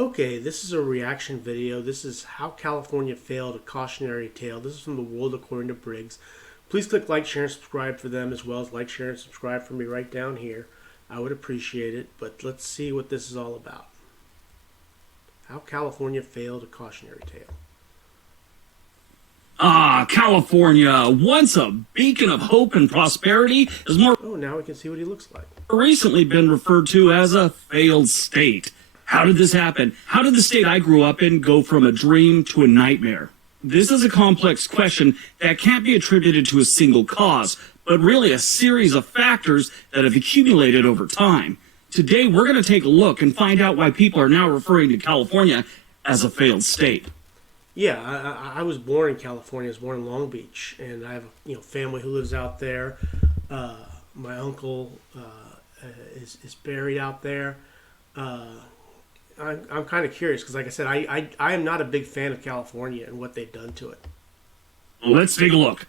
Okay, this is a reaction video. This is How California Failed, a Cautionary Tale. This is from The World According to Briggs. Please click like, share, and subscribe for them, as well as like, share, and subscribe for me right down here. I would appreciate it, but let's see what this is all about. How California Failed, a Cautionary Tale. California, once a beacon of hope and prosperity, has more Oh, now we can see what he looks like. recently been referred to as a failed state. How did this happen? How did the state I grew up in go from a dream to a nightmare? This is a complex question that can't be attributed to a single cause, but really a series of factors that have accumulated over time. Today, we're going to take a look and find out why people are now referring to California as a failed state. Yeah, I was born in California. I was born in Long Beach, and I have family who lives out there. My uncle is buried out there. I'm kind of curious because, like I said, I am not a big fan of California and what they've done to it. Let's take a look.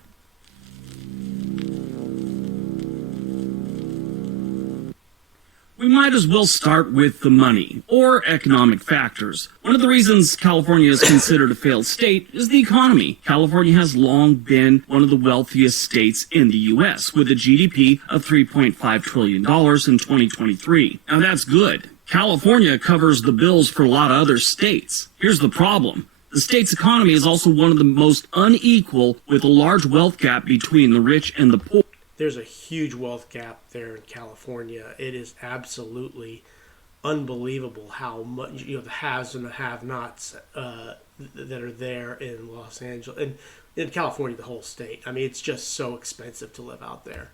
We might as well start with the money, or economic factors. One of the reasons California is considered a failed state is the economy. California has long been one of the wealthiest states in the U.S., with a GDP of $3.5 trillion in 2023. Now that's good. California covers the bills for a lot of other states. Here's the problem. The state's economy is also one of the most unequal, with a large wealth gap between the rich and the poor. There's a huge wealth gap there in California. It is absolutely unbelievable how much the haves and the have-nots that are there in Los Angeles and in California, the whole state. I mean, it's just so expensive to live out there.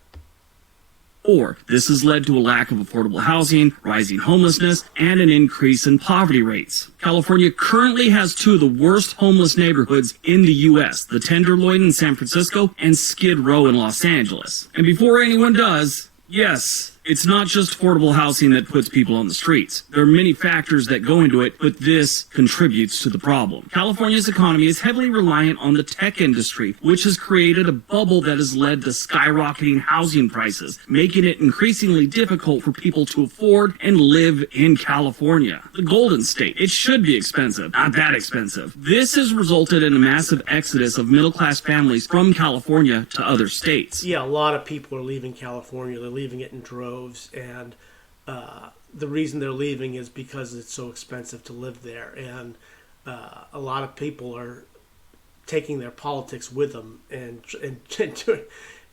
This has led to a lack of affordable housing, rising homelessness, and an increase in poverty rates. California currently has two of the worst homeless neighborhoods in the U.S., the Tenderloin in San Francisco and Skid Row in Los Angeles. And before anyone does, yes, it's not just affordable housing that puts people on the streets. There are many factors that go into it, but this contributes to the problem. California's economy is heavily reliant on the tech industry, which has created a bubble that has led to skyrocketing housing prices, making it increasingly difficult for people to afford and live in California. The Golden State. It should be expensive, not that expensive. This has resulted in a massive exodus of middle-class families from California to other states. Yeah, a lot of people are leaving California. They're leaving it in droves. And the reason they're leaving is because it's so expensive to live there, and a lot of people are taking their politics with them, and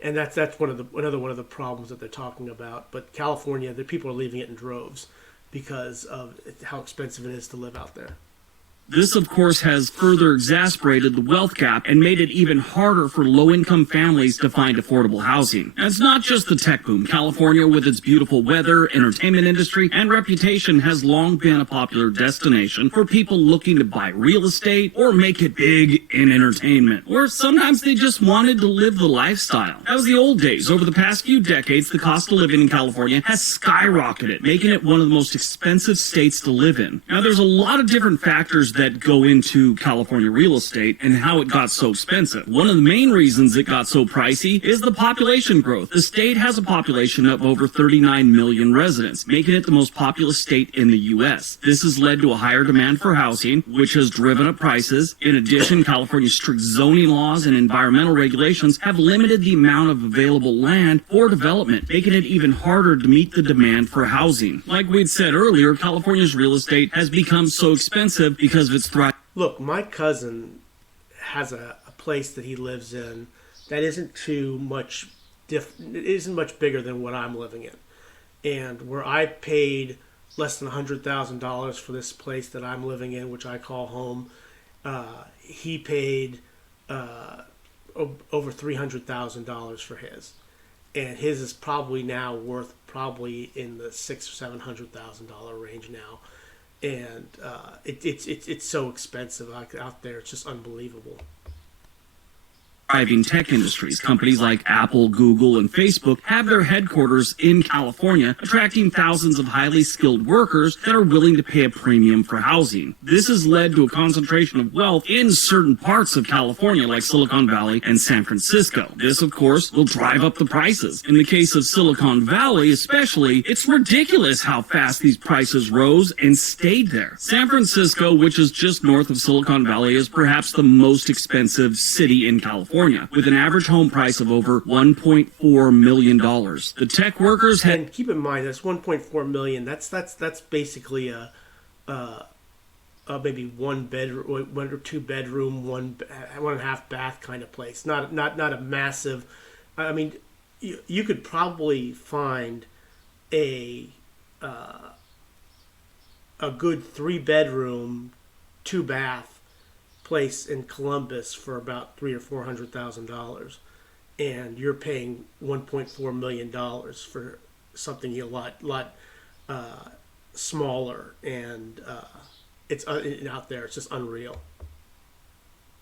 that's another one of the problems that they're talking about. But California, the people are leaving it in droves because of how expensive it is to live out there. This, of course, has further exacerbated the wealth gap and made it even harder for low-income families to find affordable housing. And it's not just the tech boom. California, with its beautiful weather, entertainment industry, and reputation, has long been a popular destination for people looking to buy real estate or make it big in entertainment. Or sometimes they just wanted to live the lifestyle. That was the old days. Over the past few decades, the cost of living in California has skyrocketed, making it one of the most expensive states to live in. Now, there's a lot of different factors that go into California real estate and how it got so expensive. One of the main reasons it got so pricey is the population growth. The state has a population of over 39 million residents, making it the most populous state in the U.S. This has led to a higher demand for housing, which has driven up prices. In addition, California's strict zoning laws and environmental regulations have limited the amount of available land for development, making it even harder to meet the demand for housing. Like we'd said earlier, California's real estate has become so expensive because of its thrive. Look, my cousin has a place that he lives in that isn't too much it isn't much bigger than what I'm living in, and where I paid less than $100,000 for this place that I'm living in, which I call home. He paid over $300,000 for his, and his is probably now worth probably in the $600,000 or $700,000 range now. And it's so expensive out there. It's just unbelievable. thriving tech industries. Companies like Apple, Google, and Facebook have their headquarters in California, attracting thousands of highly skilled workers that are willing to pay a premium for housing. This has led to a concentration of wealth in certain parts of California, like Silicon Valley and San Francisco. This, of course, will drive up the prices. In the case of Silicon Valley especially, it's ridiculous how fast these prices rose and stayed there. San Francisco, which is just north of Silicon Valley, is perhaps the most expensive city in California, with an average home price of over $1.4 million. The tech workers had... And keep in mind, that's 1.4 million. That's basically a maybe one bedroom, 1 or 2 bedroom, 1.5 bath kind of place. Not a massive. I mean, you could probably find a good 3 bedroom, 2 bath place in Columbus for about $300,000 or $400,000, and you're paying $1.4 million for something a lot smaller, and it's out there. It's just unreal.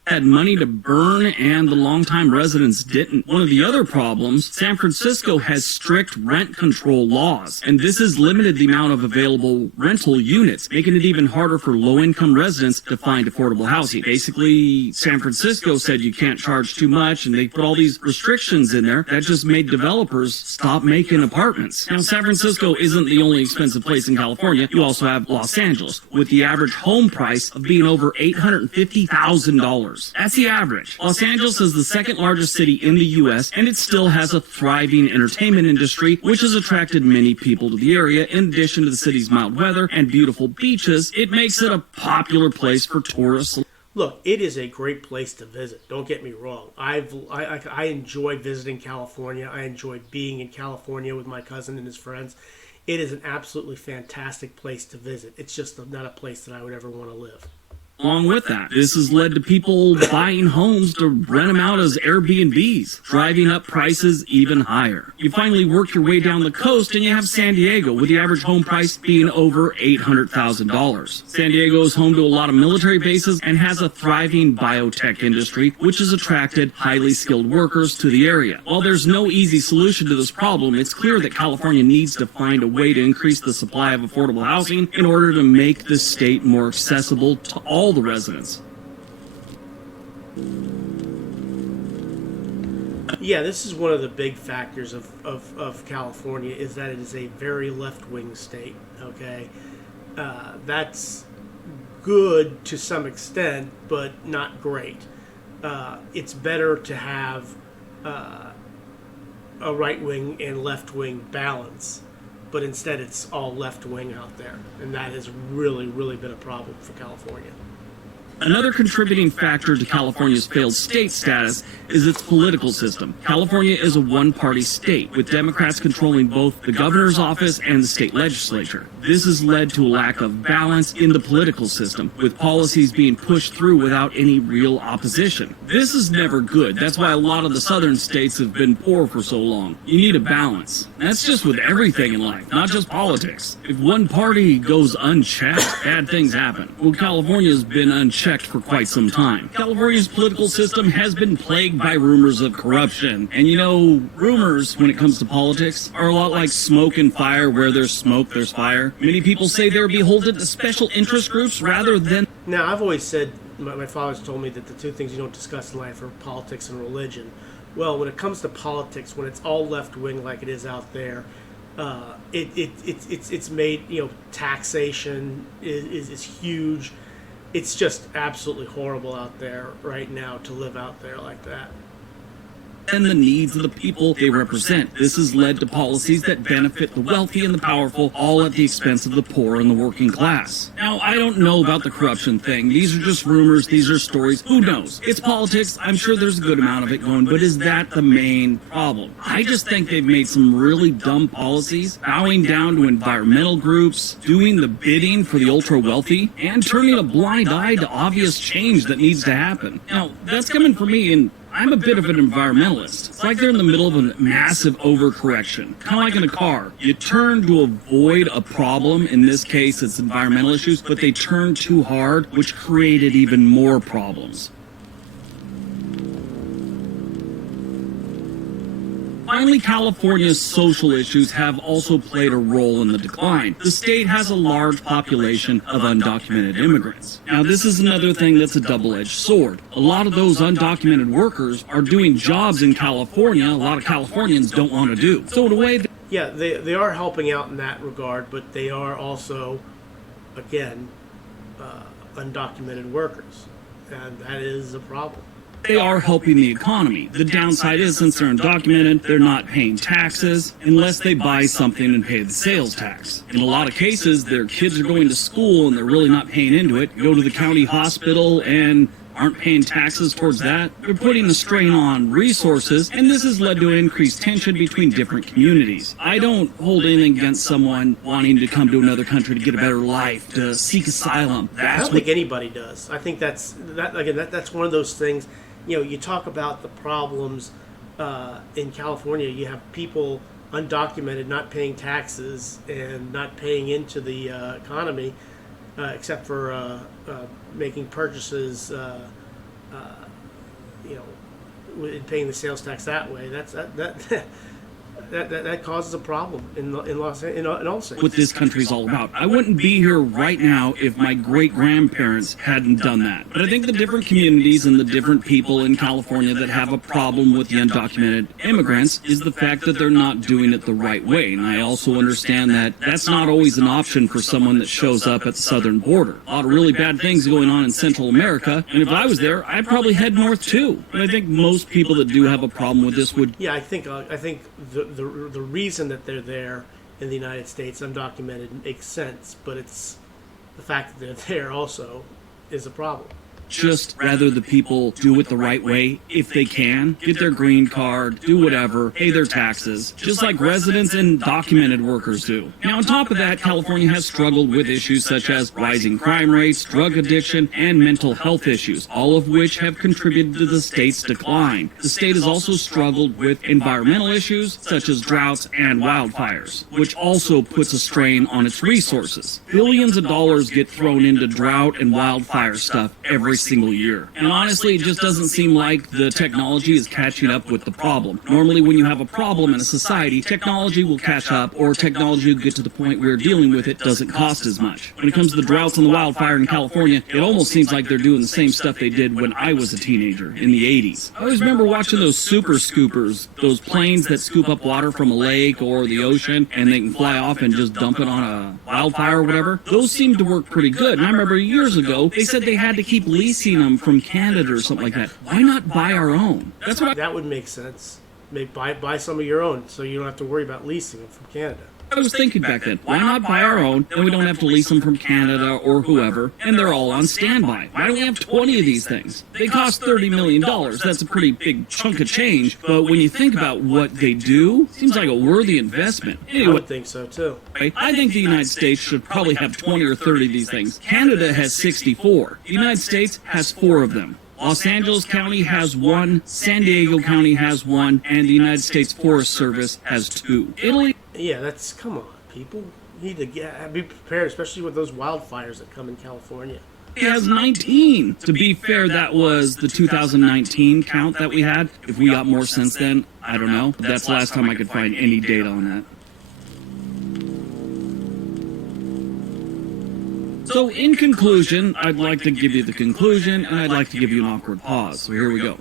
Had money to burn and the longtime residents didn't. One of the other problems, San Francisco has strict rent control laws, and this has limited the amount of available rental units, making it even harder for low-income residents to find affordable housing. Basically, San Francisco said you can't charge too much, and they put all these restrictions in there that just made developers stop making apartments. Now, San Francisco isn't the only expensive place in California. You also have Los Angeles, with the average home price of being over $850,000. That's the average. Los Angeles is the second largest city in the U.S., and it still has a thriving entertainment industry, which has attracted many people to the area. In addition to the city's mild weather and beautiful beaches, it makes it a popular place for tourists. Look, it is a great place to visit. Don't get me wrong. I enjoy visiting California. I enjoy being in California with my cousin and his friends. It is an absolutely fantastic place to visit. It's just not a place that I would ever want to live. Along with that, this has led to people buying homes to rent them out as Airbnbs, driving up prices even higher. You finally work your way down the coast and you have San Diego, with the average home price being over $800,000. San Diego is home to a lot of military bases and has a thriving biotech industry, which has attracted highly skilled workers to the area. While there's no easy solution to this problem, it's clear that California needs to find a way to increase the supply of affordable housing in order to make the state more accessible to all the residents. Yeah, this is one of the big factors of California, is that it is a very left-wing state, okay? That's good to some extent, but not great. It's better to have a right-wing and left-wing balance, but instead it's all left-wing out there, and that has really, really been a problem for California. Another contributing factor to California's failed state status is its political system. California is a one-party state, with Democrats controlling both the governor's office and the state legislature. This has led to a lack of balance in the political system, with policies being pushed through without any real opposition. This is never good. That's why a lot of the southern states have been poor for so long. You need a balance. That's just with everything in life, not just politics. If one party goes unchecked, bad things happen. Well, California's been unchecked for quite some time. California's political system has been plagued by rumors of corruption. And you know, rumors, when it comes to politics, are a lot like smoke and fire. Where there's smoke, there's fire. Many people say they're beholden to special interest groups rather than... Now, I've always said, my father's told me that the two things you don't discuss in life are politics and religion. Well, when it comes to politics, when it's all left-wing like it is out there, it's made, you know, taxation is huge. It's just absolutely horrible out there right now to live out there like that. And the needs of the people they represent. This has led to policies that benefit the wealthy and the powerful, all at the expense of the poor and the working class. Now, I don't know about the corruption thing. These are just rumors. These are stories. Who knows? It's politics. I'm sure there's a good amount of it going, but is that the main problem? I just think they've made some really dumb policies, bowing down to environmental groups, doing the bidding for the ultra-wealthy, and turning a blind eye to obvious change that needs to happen. Now, that's coming from me, and I'm a bit of an environmentalist. It's like they're in the middle of a massive overcorrection. Kind of like in a car. You turn to avoid a problem. In this case, it's environmental issues, but they turned too hard, which created even more problems. Finally, California's social issues have also played a role in the decline. The state has a large population of undocumented immigrants. Now, this is another thing that's a double-edged sword. A lot of those undocumented workers are doing jobs in California a lot of Californians don't want to do. So in a way, Yeah, they are helping out in that regard, but they are also, again, undocumented workers, and that is a problem. they are helping the economy. The downside is, since they're undocumented, they're not paying taxes unless they buy something and pay the sales tax. In a lot of cases, their kids are going to school and they're really not paying into it. Go to the county hospital and aren't paying taxes towards that. They're putting a strain on resources, and this has led to an increased tension between different communities. I don't hold anything against someone wanting to come to another country to get a better life, to seek asylum. I That's don't what think anybody does. I think that's one of those things. You know, you talk about the problems in California. You have people undocumented, not paying taxes and not paying into the economy, except for making purchases. You know, and paying the sales tax that way. That causes a problem in all states. what this country's all about. I wouldn't be here right now if my great-grandparents hadn't done that. But I think the different communities and the different people in California that have a problem with the undocumented immigrants is the fact that they're not doing it the right way. And I also understand that that's not always an option for someone that shows up at the southern border. A lot of really bad things going on in Central America, and if I was there, I'd probably head north too. And I think most people that do have a problem with this would Yeah, I think the reason that they're there in the United States undocumented makes sense, but it's the fact that they're there also is a problem. just rather the people do it the right way if they can, get their green card, do whatever, pay their taxes, just like residents and documented workers do. Now, on top of that, California has struggled with issues such as rising crime rates, drug addiction, and mental health issues, all of which have contributed to the state's decline. The state has also struggled with environmental issues such as droughts and wildfires, which also puts a strain on its resources. Billions of dollars get thrown into drought and wildfire stuff every single year. And honestly, it just doesn't seem like the technology is catching up with the problem. Normally, when you have a problem in a society, technology will catch up, or technology will get to the point where dealing with it doesn't cost as much. When it comes to the droughts and the wildfire in California, it almost seems like they're doing the same stuff they did when I was a teenager in the 80s. I always remember watching those super scoopers, those planes that scoop up water from a lake or the ocean, and they can fly off and just dump it on a wildfire or whatever. Those seem to work pretty good. And I remember years ago, they said they had to keep leasing them from Canada or something like that. Why not buy our own? That's what That would make sense. Maybe buy some of your own, so you don't have to worry about leasing them from Canada. I was thinking back then. Why not buy our own? Then we don't have to lease them from Canada or whoever, and they're all on standby. Why don't we have 20 of these things? They cost $30 million. That's a pretty big chunk of change, but when you think about what they do, it seems like a worthy investment. I Anyway, would think so too. I think the United States should probably have 20 or 30 of these things. Canada has 64. The United States has 4 of them. Los Angeles County has 1, San Diego County has 1, and the United States Forest Service has 2. Italy Yeah, come on, people. You need to be prepared, especially with those wildfires that come in California. has 19. To be fair, that was the 2019 count that we had. If we got more since then, I don't know. That's the last time I could find any data on that. So in conclusion, I'd like to give you the conclusion, and I'd like to give you an awkward pause. So here we go.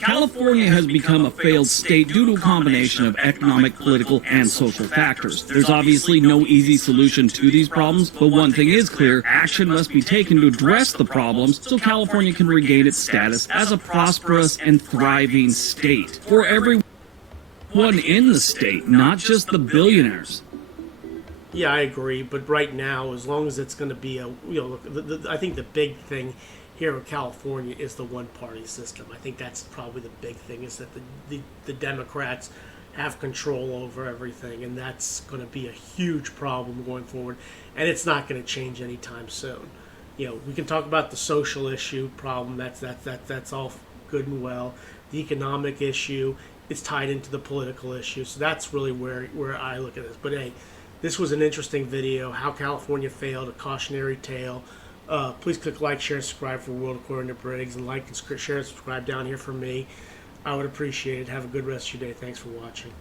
California has become a failed state due to a combination of economic, political, and social factors. There's obviously no easy solution to these problems, but one thing is clear: action must be taken to address the problems so California can regain its status as a prosperous and thriving state for everyone in the state, not just the billionaires. Yeah, I agree. But right now, as long as it's going to be I think the big thing here in California is the one-party system. I think that's probably the big thing, is that the Democrats have control over everything, and that's going to be a huge problem going forward. And it's not going to change anytime soon. You know, we can talk about the social issue problem. That's all good and well. The economic issue is tied into the political issue. So that's really where I look at this. But hey, this was an interesting video. How California failed, a cautionary tale. Please click like, share, and subscribe for World According to Briggs, and like and share and subscribe down here for me. I would appreciate it. Have a good rest of your day. Thanks for watching.